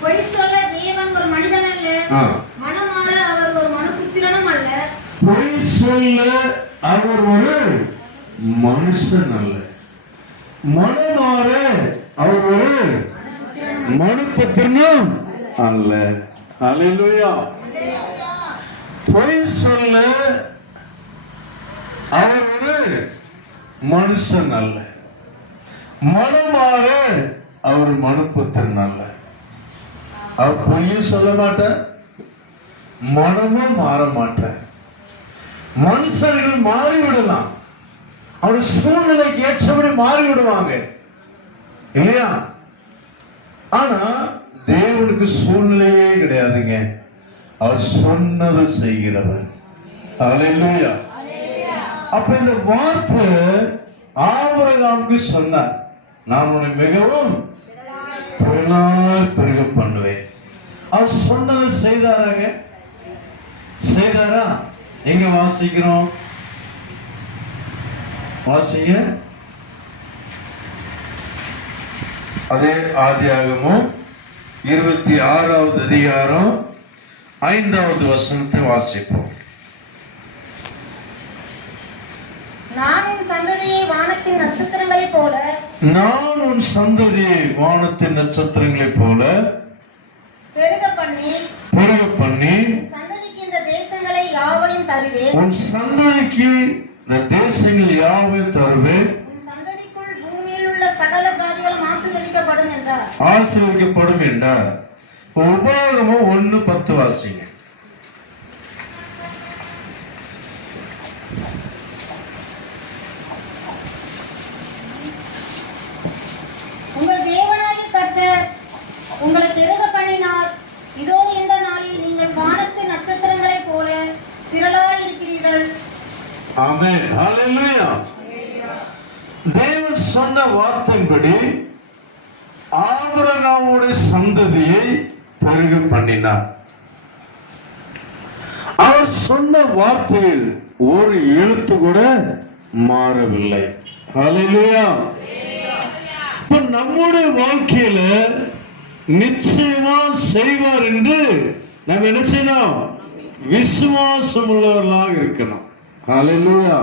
பொய் சொல்ல தேவன் ஒரு மனிதன் அல்ல, மனமாற அவர் ஒரு மனுபுத்திரனும் அல்ல. பொய் சொல்ல அவர் ஒரு மனுஷன் அல்ல, மனமாற அவர் ஒரு மனுபுத்திரனும் அல்ல. ஹல்லேலூயா. பொய் சொல்ல அவர் ஒரு மனுஷன் அல்ல, மனமாற அவர் மனுபுத்திரன் அல்ல. அவர் பொய்யும் சொல்ல மாட்டார், மனமும் மாற மாட்டார். மனுஷர்கள் மாறிவிடலாம், அவர் சூழ்நிலைக்கு ஏற்றபடி மாறிவிடுவாங்க இல்லையா? ஆனா தேவனுக்கு சூழ்நிலையே கிடையாதுங்க. அவர் சொன்னதை செய்கிறவர். ஹல்லேலூயா. அப்ப இந்த வார்த்தை ஆபிரகாமுக்கு சொன்னார், நான் உன்னை மிகவும் பெருக பண்ணுவேன். அவர் சொன்னதை செய்தாராங்க? செய்தாரா? எங்க வாசிக்கிறோம்? வாசிங்க. அதே ஆதியாகமம் 26வது அதிகாரம் 5வது வசனத்தை வாசிப்போம். நான் உன் சந்ததியை வானத்தின் நட்சத்திரங்களைப் போல, நான் உன் சந்ததியை வானத்தின் நட்சத்திரங்களைப் போல பெருக பண்ணி சந்ததிக்கு இந்த தேசங்களை யாவையும் தருவேன். உன் சந்ததிக்கு இந்த தேசங்கள் யாவையும் தருவேன். உன் சந்ததிக்குள் பூமியில் உள்ள சகல ஜாதிகளும் ஆசீர்வதிக்கப்படும் என்றார். ஆசீர்வதிக்கப்படும் என்றார். உபாகமம் 1:10 வாசிங்க. உங்கள் தேவனாகிய கர்த்தர் உங்களை பெருக பண்ணினார். இதோ இந்த நாளில் நீங்கள் வானத்து நட்சத்திரங்களைப் போல திரளாய் இருக்கிறீர்கள். ஆமென். ஹல்லேலூயா. தேவன் சொன்ன வார்த்தையின்படி ஆபிரகாமுடைய சந்ததியை பெருக பண்ணினார். அவர் சொன்ன வார்த்தையில் ஒரு எழுத்து கூட மாறவில்லை. ஹல்லேலூயா. இப்ப நம்முடைய வாழ்க்கையில நிச்சயமா செய்வார் என்று நம்ம என்ன செய்யணும்? விசுவாசம் உள்ளவர்களாக இருக்கணும். ஹல்லேலூயா.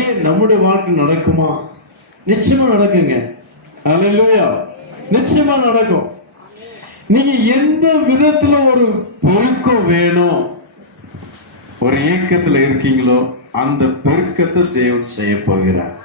ஏன் நம்முடைய வாழ்க்கை நடக்குமா? நிச்சயமா நடக்குங்க. ஹல்லேலூயா. நிச்சயமா நடக்கும். நீங்க எந்த விதத்துல ஒரு பெருக்கம் வேணும், ஒரு ஏக்கத்துல இருக்கீங்களோ அந்த பெருக்கத்தை தேவன் செய்ய போகிறார்.